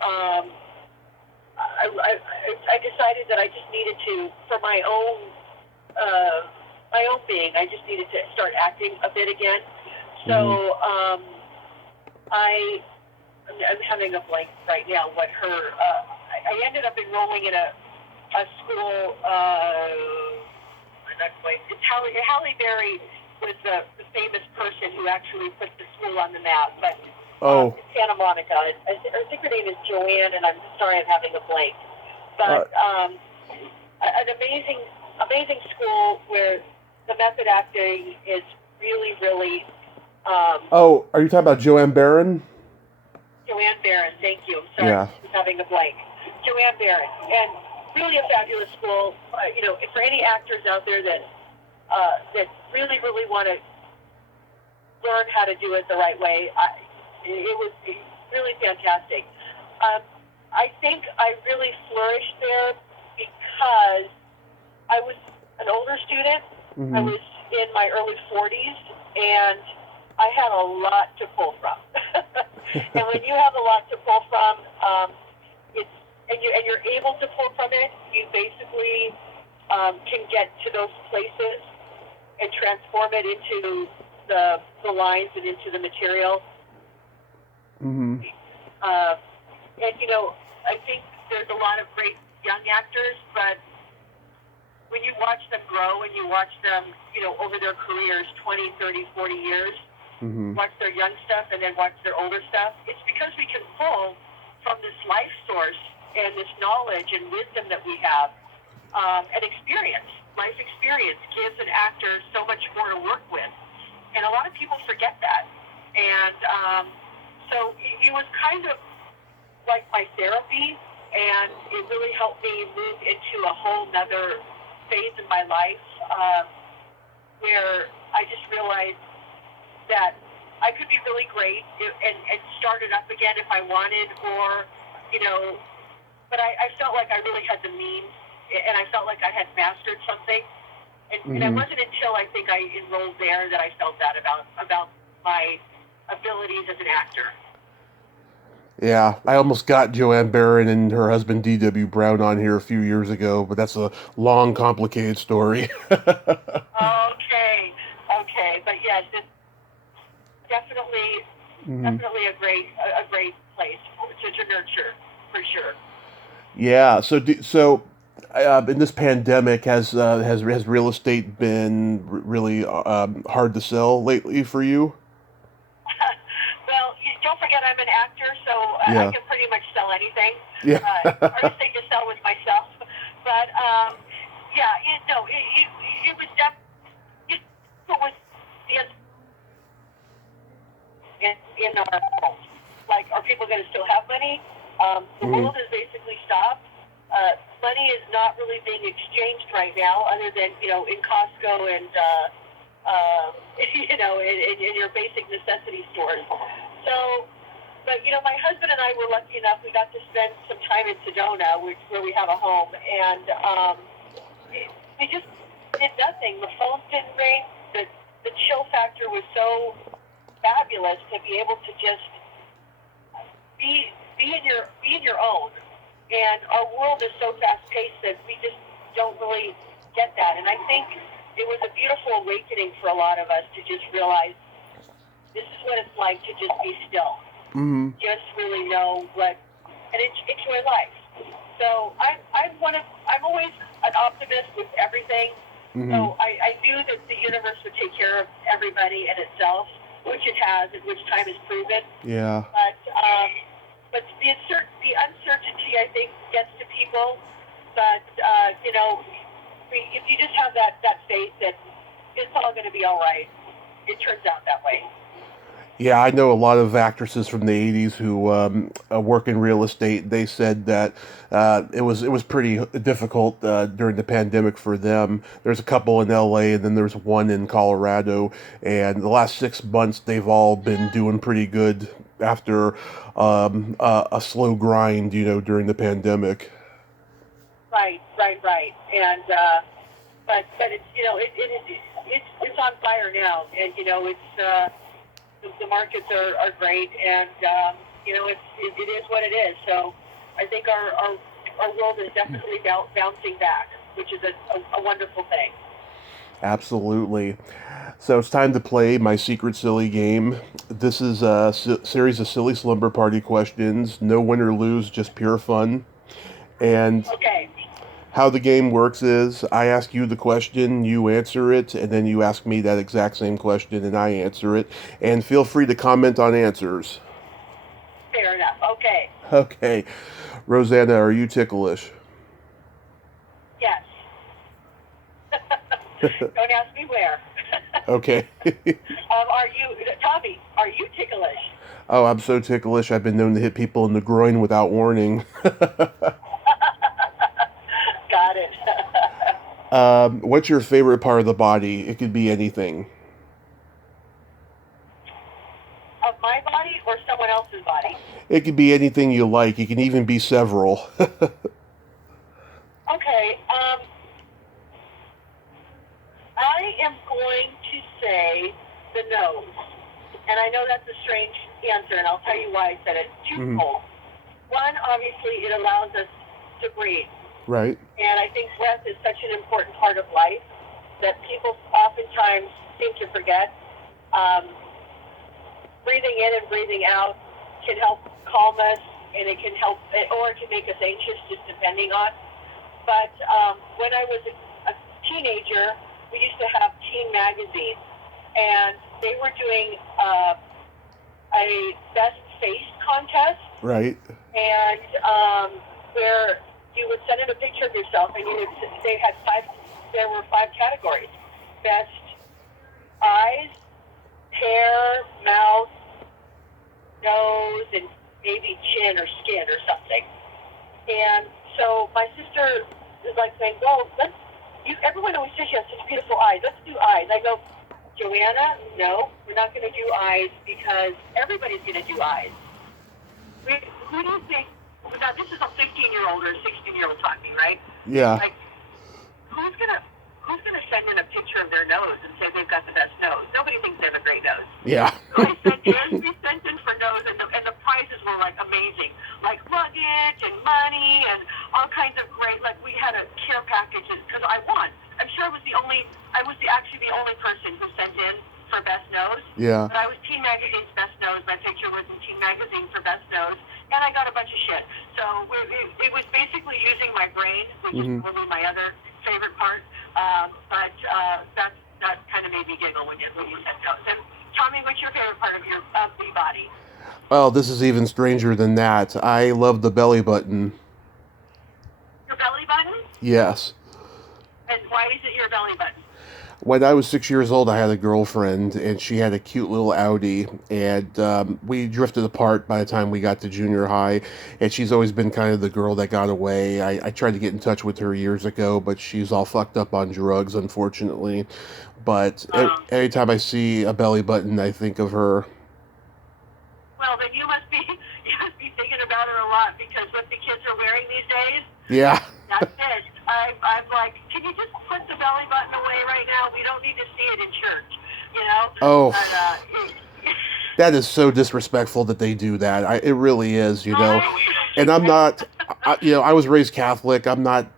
I decided that I just needed to, for my own being, I just needed to start acting a bit again. So I'm having a blank right now. What her? I ended up enrolling in a school. Not quite. It's Halle Berry was the famous person who actually put the school on the map. But it's Santa Monica. I think her name is Joanne, and I'm sorry I'm having a blank. But an amazing school where the method acting is really, really. Are you talking about Joanne Barron? Joanne Barron, thank you. Sorry, Yeah. I'm having a blank. Joanne Barron, and really a fabulous school. For any actors out there that really, really want to learn how to do it the right way, it was really fantastic. I think I really flourished there because I was an older student. Mm-hmm. I was in my early 40s, and I had a lot to pull from. And when you have a lot to pull from, you're able to pull from it, you basically can get to those places and transform it into the lines and into the material. Mm-hmm. I think there's a lot of great young actors, but when you watch them grow and you watch them, over their careers, 20, 30, 40 years, watch their young stuff and then watch their older stuff, it's because we can pull from this life source and this knowledge and wisdom that we have, and experience. Life experience gives an actor so much more to work with. And a lot of people forget that. And so it was kind of like my therapy, and it really helped me move into a whole nother phase in my life, where I just realized that I could be really great and start it up again if I wanted, or, but I felt like I really had the means, and I felt like I had mastered something. And it wasn't until I think I enrolled there that I felt that about my abilities as an actor. Yeah, I almost got Joanne Barron and her husband D.W. Brown on here a few years ago, but that's a long, complicated story. Okay. But yes, it's definitely a great place to nurture, for sure. Yeah. So in this pandemic, has real estate been really hard to sell lately for you? Well, don't forget I'm an actor, so I can pretty much sell anything. Yeah. Hardest thing to sell was myself. But it was definitely, it was in our world. Like, are people going to still have money? The world has basically stopped. Money is not really being exchanged right now, other than in Costco and in your basic necessity stores. So, but my husband and I were lucky enough. We got to spend some time in Sedona, where we have a home, and we just did nothing. The phones didn't ring. The chill factor was so fabulous to be able to just be in your own. And our world is so fast-paced that we just don't really get that. And I think it was a beautiful awakening for a lot of us to just realize this is what it's like to just be still. Mm-hmm. Just really know and enjoy life. So I'm always an optimist with everything. Mm-hmm. So I knew that the universe would take care of everybody and itself, which it has, and which time has proven. Yeah. But the uncertainty, I think, gets to people. But, if you just have that faith that it's all going to be all right, it turns out that way. Yeah, I know a lot of actresses from the 80s who work in real estate. They said that it was pretty difficult during the pandemic for them. There's a couple in LA, and then there's one in Colorado. And the last 6 months, they've all been doing pretty good after a slow grind, during the pandemic. Right. And but it's it's on fire now, and it's. the markets are great, and it is what it is. So I think our world is definitely bouncing back, which is a wonderful thing. Absolutely. So it's time to play my secret silly game. This is a series of silly slumber party questions. No win or lose, just pure fun. And Okay. how the game works is I ask you the question, you answer it, and then you ask me that exact same question and I answer it. And feel free to comment on answers. Fair enough. Okay. Okay. Rosanna, are you ticklish? Yes. Don't ask me where. Okay. Are you, Tommy? Are you ticklish? Oh, I'm so ticklish. I've been known to hit people in the groin without warning. Got it. What's your favorite part of the body? It could be anything. Of my body or someone else's body? It could be anything you like. It can even be several. Okay. I am going to say the nose. And I know that's a strange answer, and I'll tell you why I said it. Twofold. One, obviously, it allows us to breathe. Right. And I think breath is such an important part of life that people oftentimes seem to forget. Breathing in and breathing out can help calm us, and it can help, or it can make us anxious, just depending on. But when I was a teenager, we used to have teen magazines, and they were doing a best face contest. Right. And where you would send in a picture of yourself, and there were five categories: best eyes, hair, mouth, nose, and maybe chin or skin or something. And so my sister is like saying, well, everyone always says you have such beautiful eyes. Let's do eyes. I go, Joanna, no, we're not going to do eyes because everybody's going to do eyes. Who do you think, now this is a 15-year-old or a 16-year-old talking, right? Yeah. Like, who's going to send in a picture of their nose and say they've got the best nose? Nobody thinks they have a great nose. Yeah. So we sent in for nose, and the prizes were like amazing, like luggage and money and all kinds of great. Like we had a care package because I won. I'm sure I was actually the only person who sent in for best nose. Yeah. But I was Teen Magazine's best nose. My picture was in Teen Magazine for best nose, and I got a bunch of shit. So it was basically using my brain, which is really my other favorite part. But that kind of made me giggle when you said nose. And Tommy, what's your favorite part of the body? Well, this is even stranger than that. I love the belly button. Your belly button? Yes. And why is it your belly button? When I was 6 years old, I had a girlfriend, and she had a cute little Audi, and we drifted apart by the time we got to junior high, and she's always been kind of the girl that got away. I tried to get in touch with her years ago, but she's all fucked up on drugs, unfortunately. But every time I see a belly button, I think of her. Well, then you must be thinking about her a lot, because what the kids are wearing these days, Yeah. that's it. I'm like, can you just put the belly button away right now? We don't need to see it in church, you know? Oh. But, That is so disrespectful that they do that. It really is, you know. And I'm not, I was raised Catholic. I'm not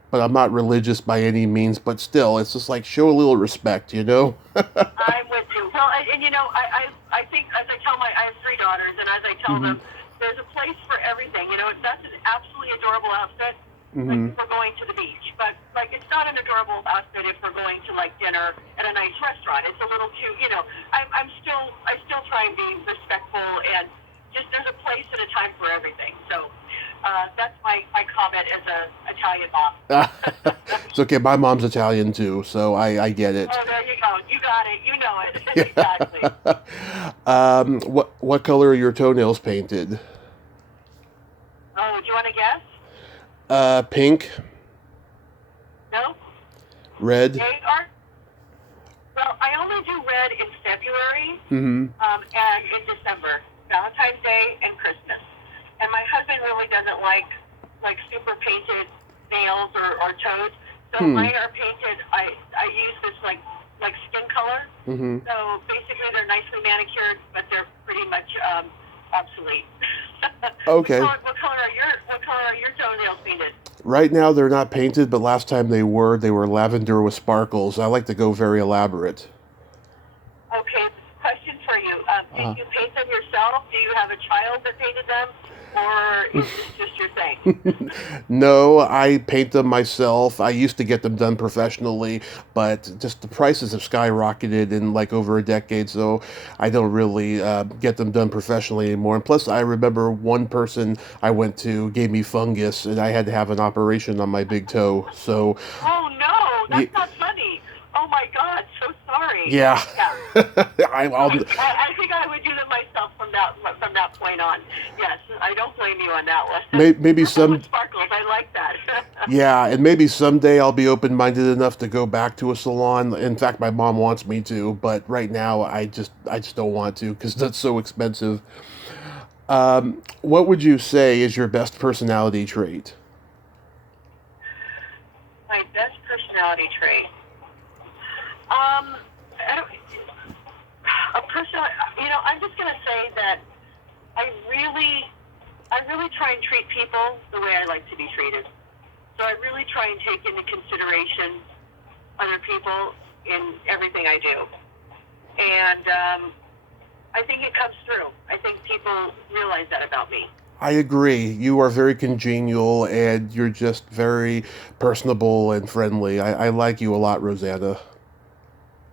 religious by any means. But still, it's just like, show a little respect, you know. I'm with you. Well, and I think, as I tell I have three daughters, and as I tell them, there's a place for everything. You know, that's an absolutely adorable outfit. Like if we're going to the beach, but like it's not an adorable outfit if we're going to like dinner at a nice restaurant. It's a little too, I still try and be respectful, and just there's a place and a time for everything. So that's my comment as a Italian mom. It's okay. My mom's Italian too, so I get it. Oh, there you go. You got it. You know it. Exactly. What color are your toenails painted? Oh, do you want to guess? Pink. No? Red. They are. Well, I only do red in February and in December, Valentine's Day and Christmas. And my husband really doesn't like super painted nails or toes. So mine are painted. I use this like like skin color. Mm-hmm. So basically, they're nicely manicured, but they're pretty much obsolete. Okay. What color are your toenails painted? Right now they're not painted, but last time they were lavender with sparkles. I like to go very elaborate. Okay, question for you. Did Uh, you paint them yourself? Do you have a child that painted them? Or is this just your thing? No, I paint them myself. I used to get them done professionally, but just the prices have skyrocketed in like over a decade, so I don't really get them done professionally anymore. And plus, I remember one person I went to gave me fungus, and I had to have an operation on my big toe. So, Oh no, y- that's not funny. Oh my God, so sorry. yeah, Yeah. I'll, I think I would do them myself from that point on. Yes, I don't blame you on that one. maybe Purple some. with sparkles, I like that. Yeah, and maybe someday I'll be open-minded enough to go back to a salon. In fact, my mom wants me to, but right now I just don't want to because that's so expensive. What would you say is your best personality trait? My best personality trait. Um, I don't, a person. I'm just gonna say that I really, I really try and treat people the way I like to be treated. So I really try and take into consideration other people in everything I do. And I think it comes through. I think people realize that about me. I agree. You are very congenial and you're just very personable and friendly. I like you a lot, Rosanna.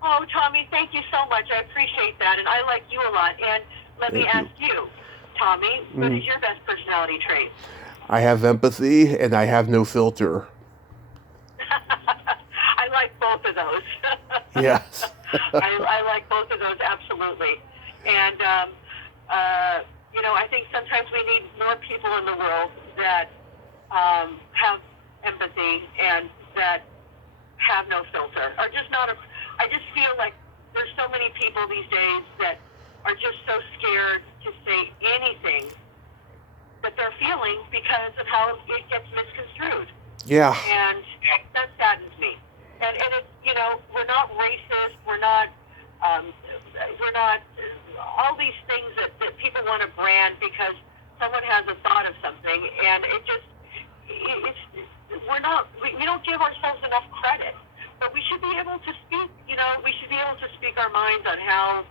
Oh, Tommy, thank you so much. I appreciate that. And I like you a lot. And let me Thank ask you. you, Tommy, what is your best personality trait? I have empathy and I have no filter. I like both of those. Yes. I like both of those, absolutely. And, I think sometimes we need more people in the world that have empathy and that have no filter, or just not I just feel like there's so many people these days that are just so scared to say anything that they're feeling because of how it gets misconstrued. Yeah. And that saddens me. And it's, we're not racist, we're not all these things that people want to brand because someone has a thought of something, and we don't give ourselves enough credit. But we should be able to speak, we should be able to speak our minds on how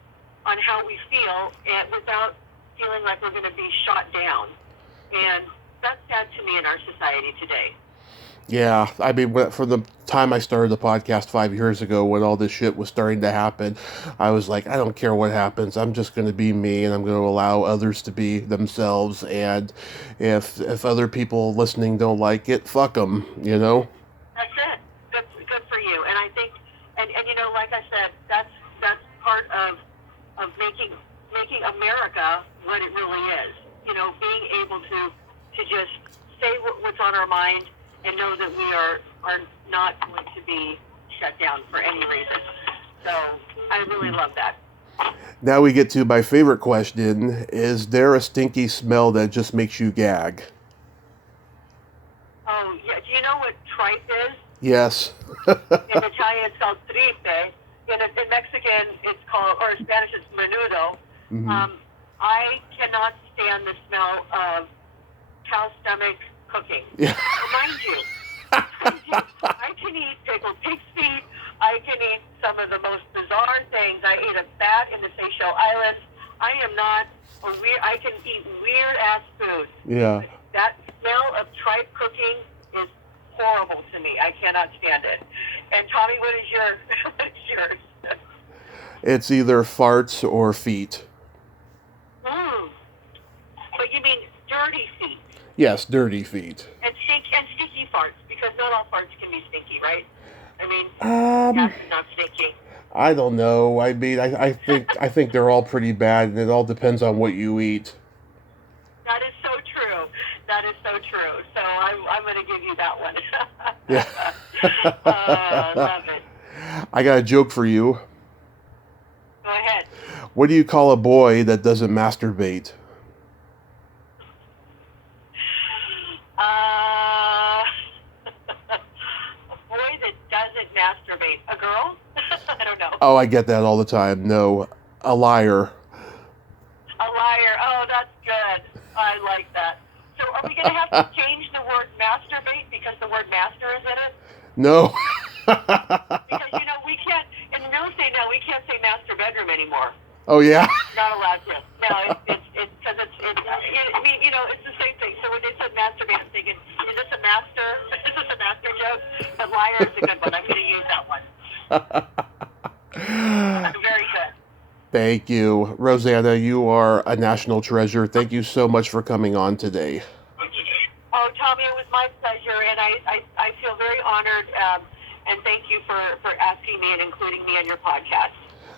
we feel, and without feeling like we're going to be shot down. And that's sad to me in our society today. Yeah, I mean, from the time I started the podcast 5 years ago, when all this shit was starting to happen, I was like, I don't care what happens. I'm just going to be me, and I'm going to allow others to be themselves. And if other people listening don't like it, fuck them. You know. That's it. Good for you. And I think, and like I said, that's part of making America what it really is. Being able to just say what's on our mind and know that we are not going to be shut down for any reason. So I really love that. Now we get to my favorite question: is there a stinky smell that just makes you gag? Oh yeah. Do you know what tripe is? Yes. In Italian, it's called tripe. In Mexican, it's called, or in Spanish, it's menudo. Mm-hmm. I cannot stand the smell of cow stomach cooking. Yeah. Mind you, I can eat pickled pig's feet. I can eat some of the most bizarre things. I ate a bat in the Seychelles Islands. I am not I can eat weird ass food. Yeah. But that smell of tripe cooking is horrible to me. I cannot stand it. And Tommy, what is yours? It's either farts or feet. But you mean dirty feet? Yes, dirty feet. And sticky farts, because not all farts can be stinky, right? I mean, Um, that's not stinky. I don't know. I mean, I think they're all pretty bad, and it all depends on what you eat. That is so true. That is so true. So I'm going to give you that one. Yeah. Love it. I got a joke for you. Go ahead. What do you call a boy that doesn't masturbate? A boy that doesn't masturbate. A girl? I don't know. Oh, I get that all the time. No, a liar. A liar. Oh, that's good. I like that. So are we going to have to change the word masturbate because the word master is in it? No. Because, we can't, in real estate now, we can't say master bedroom anymore. Oh, yeah? Not allowed to. No, it's because it's the same thing. So when they said masturbate, I'm thinking, is this a master? Is this a master joke? But liar is a good one. I'm going to use that one. Very good. Thank you. Rosanna, you are a national treasure. Thank you so much for coming on today. Oh, Tommy, it was my pleasure, and I feel very honored, and thank you for asking me and including me on your podcast.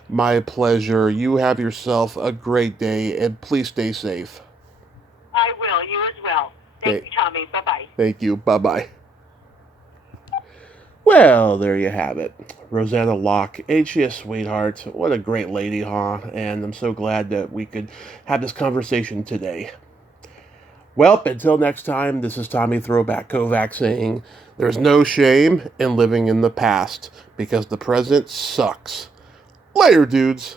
My pleasure. You have yourself a great day, and please stay safe. I will. You as well. Thank you, Tommy. Bye-bye. Thank you. Bye-bye. Well, there you have it. Rosanna Locke, ain't she a sweetheart? What a great lady, huh? And I'm so glad that we could have this conversation today. Well, until next time, this is Tommy Throwback Kovac saying, there's no shame in living in the past, because the present sucks. Later, dudes.